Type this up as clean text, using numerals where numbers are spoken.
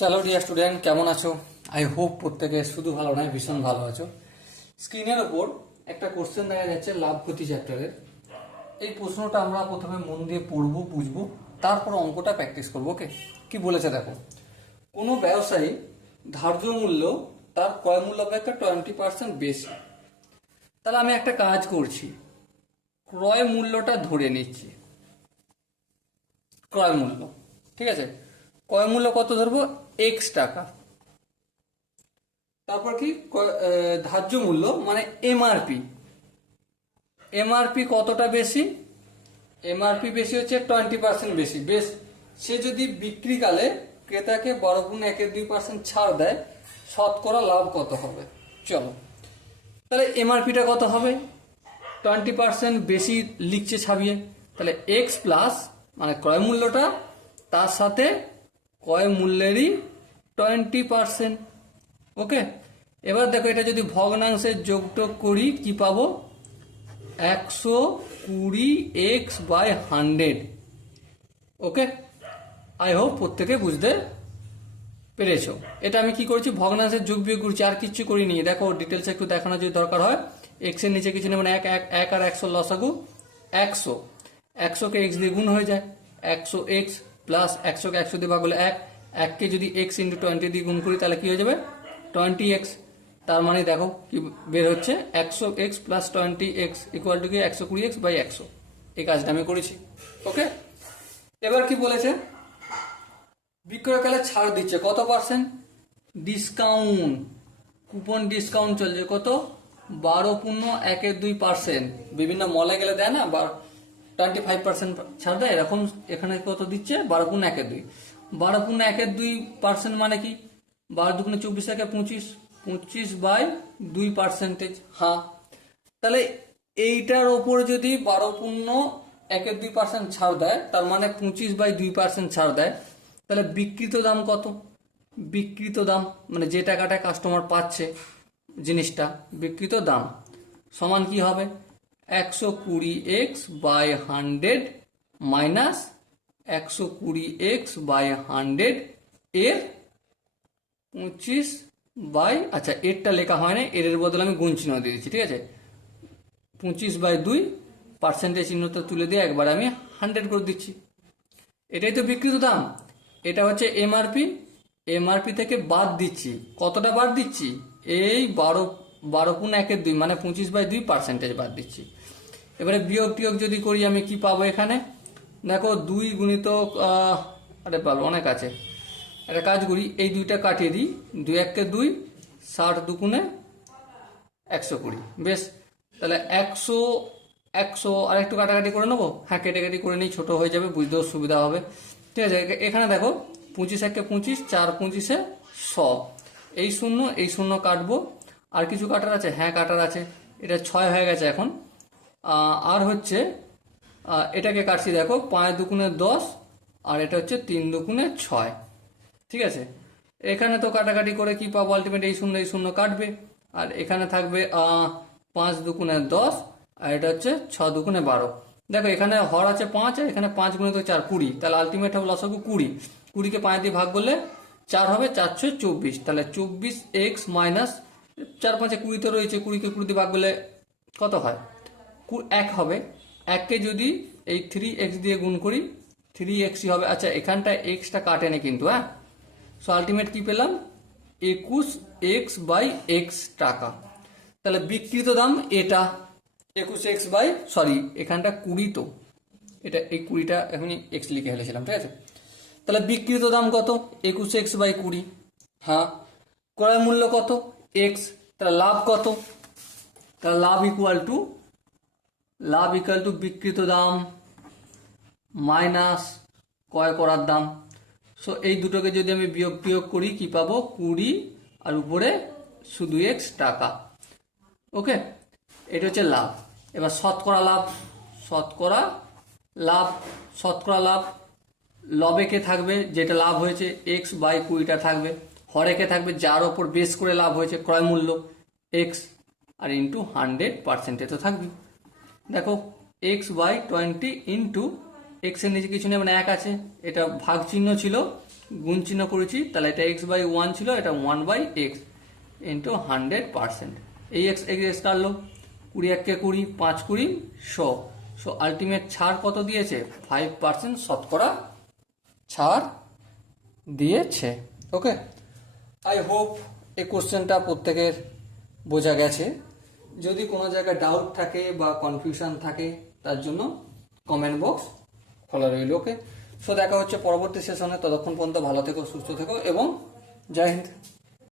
চলো dear student, কেমন আছো? আই হোপ প্রত্যেকে শুধু ভালো নয়, ভীষণ ভালো আছো। স্ক্রিনের ওপর একটা কোশ্চেন দেখা যাচ্ছে লাভ ক্ষতি চ্যাপ্টারের। এই প্রশ্নটা আমরা প্রথমে মন দিয়ে পড়বো, বুঝবো, তারপর অঙ্কটা প্র্যাকটিস করবো। ওকে, কি বলেছে দেখো। কোনো ব্যবসায়ী ধার্য মূল্য তার ক্রয় মূল্য অপেক্ষা 20% বেশি। তাহলে আমি একটা কাজ করছি, ক্রয় মূল্যটা ধরে নিচ্ছি। ক্রয় মূল্য, ঠিক আছে, ক্রয় মূল্য কত ধরবো? এক্স টাকা। তারপর কি ধার্য মূল্য মানে এমআরপি। এমআরপি কতটা বেশি? এমআরপি বেশি হচ্ছে 20% বেশি। বেশ, সে যদি বিক্রিকালে ক্রেতাকে 12.12% ছাড় দেয়, শতকরা লাভ কত হবে? চলো, তাহলে এমআরপিটা কত হবে? 20% বেশি লিখছে ছাপিয়ে, তাহলে এক্স প্লাস মানে ক্রয় মূল্যটা, তার সাথে ক্রয় মূল্যেরই 20%। ওকে, এবার দেখো এটা যদি ভগ্নাংশের যোগটোগ করি কি পাবো? 120x/100। ওকে, আই হোপ প্রত্যেকে বুঝতে পেরেছো। এটা আমি কি করেছি, ভগ্নাংশের যোগ বিয়োগ করছি, আর কিচ্ছু করিনি। দেখো ডিটেলস একটু দেখানো যদি দরকার হয়, এক্স এর নিচে কিছু নেই, মানে এক আর 100 লসাগু 100। 100কে এক্স দিয়ে গুণ হয়ে যায়, 100x প্লাস 100কে 100 দিয়ে ভাগ হলে 1, 1কে যদি x × 20 দিয়ে গুণ করি তাহলে কি হয়ে যাবে? 20x। তার মানে দেখো কি বের হচ্ছে, 100x plus 20x equal to কি 120x/100। এই কাজটা আমি করেছি। ওকে, এবার কি বলেছে? বিক্রয়কালে ছাড় দিচ্ছে কত পার্সেন্ট? ডিসকাউন্ট, কুপন ডিসকাউন্ট চলছে কত? 12.12%। বিভিন্ন মলে গেলে দেয় না, 25% ছাড় দেয়, এরকম এখানে কত দিচ্ছে? 12.12। 12.12% মানে কি? 12 দুগুণে 24 থেকে 25, 25/2%। হ্যাঁ, তাহলে এইটার ওপর যদি 12.12% ছাড় দেয়, তার মানে 25/2% ছাড় দেয়, তাহলে বিক্রিত দাম কত? বিক্রিত দাম মানে যে টাকাটা কাস্টমার পাচ্ছে জিনিসটা, বিক্রিত দাম সমান কি হবে? 120x/100 মাইনাস 120x/100 এর 25 বাই, আচ্ছা এরটা লেখা হয় না, এর বদলে আমি গুণ চিহ্ন দিয়ে দিচ্ছি, ঠিক আছে। 25/2 চিহ্নটা তুলে দিয়ে একবার আমি 100 করে দিচ্ছি। এটাই তো বিক্রিত দাম। এটা হচ্ছে এমআরপি। এমআরপি থেকে বাদ দিচ্ছি, কতটা বাদ দিচ্ছি? এই 12.12 মানে 25/2% বাদ দিচ্ছি। এবারে বিয়োগ টিয়োগ যদি করি আমি কি পাবো এখানে? দেখো 2 গুণিতক আরে পাবো অনেক আছে, একটা কাজ করি, এই দুইটা কাটিয়ে দিই, 2 1 2, 60 2 120। বেশ, তাহলে 100 আর একটু কাটাকাটি করে নেবো। হ্যাঁ, কেটাকাটি করে নিই, ছোট হয়ে যাবে, বুঝতেও সুবিধা হবে। ঠিক আছে, এখানে দেখো 25 1 25, 4 25 100। এই শূন্য কাটবো। আর কিছু কাটার আছে? হ্যাঁ কাটার আছে। এটা 6 হয়ে গেছে এখন। আর হচ্ছে এটাকে কাটছি, দেখো 5 2 10, আর এটা হচ্ছে 3 2 6। ঠিক আছে, এখানে তো কাটাকাটি করে কি পাবো? আলটিমেট এই শূন্য কাটবে, আর এখানে থাকবে 5 2 10, আর এটা হচ্ছে 6 2 12। দেখো এখানে হর আছে 5, আর এখানে 5 × 4 20, তাহলে আলটিমেট হবে লসাগু 20। 20কে 5 দিয়ে ভাগ করলে 4 হবে, 4 6 24, তাহলে 24x মাইনাস 4 5 20 তো রয়েছে, 20কে 20 দিয়ে ভাগ করলে কত হয়? 1 হবে। 1কে যদি এই 3x দিয়ে গুণ করি 3xই হবে। আচ্ছা এখানটা এক্সটা কাটেনি কিন্তু, হ্যাঁ। সো আলটিমেট কি পেলাম? 21x/x টাকা। তাহলে বিক্রিত দাম এটা 21x/ এখানটা 20, তো এটা এই 20টা এখনই এক্স লিখে ফেলেছিলাম, ঠিক আছে। তাহলে বিক্রিত দাম কত? 21x/20। হ্যাঁ, ক্রয় মূল্য কত? এক্স। তাহলে লাভ কত? তাহলে লাভ ইকুয়াল টু বিক্রিত দাম মাইনাস ক্রয় করার দাম। সো এই দুটোকে যদি আমি বিয়োগ করি কি পাবো? 20 আর উপরে শুধু x টাকা। ওকে, এটা হচ্ছে লাভ। এবার শতকরা লাভ লবে কে থাকবে? যেটা লাভ হয়েছে x/20টা থাকবে। হরে কে থাকবে? যার ওপর বেস করে লাভ হয়েছে ক্রয় মূল্য x, আর ইন্টু 100% তো থাকবে। দেখো x/20 ইন্টু x এর নিচে কিছু নেই, মানে 1 আছে, এটা ভাগ চিহ্ন ছিল, গুণ চিহ্ন করেছি, তাহলে এটা x/1 ছিল, এটা 1/x ইন্টু 100%। এই এক্স এক্স কাটলো, 20 × 20, 5 × 20 100। সো আলটিমেট ছাড় কত দিয়েছে? 5% শতকরা ছাড় দিয়েছে। ওকে, আই হোপ এই কোশ্চেনটা প্রত্যেকের বোঝা গেছে। যদি কোনো জায়গায় ডাউট থাকে বা কনফিউশন থাকে তার জন্য কমেন্ট বক্স খোলা রইল। ওকে, সো দেখা হচ্ছে পরবর্তী সেশনে। ততক্ষণ পর্যন্ত ভালো থেকো, সুস্থ থেকো এবং জয় হিন্দ।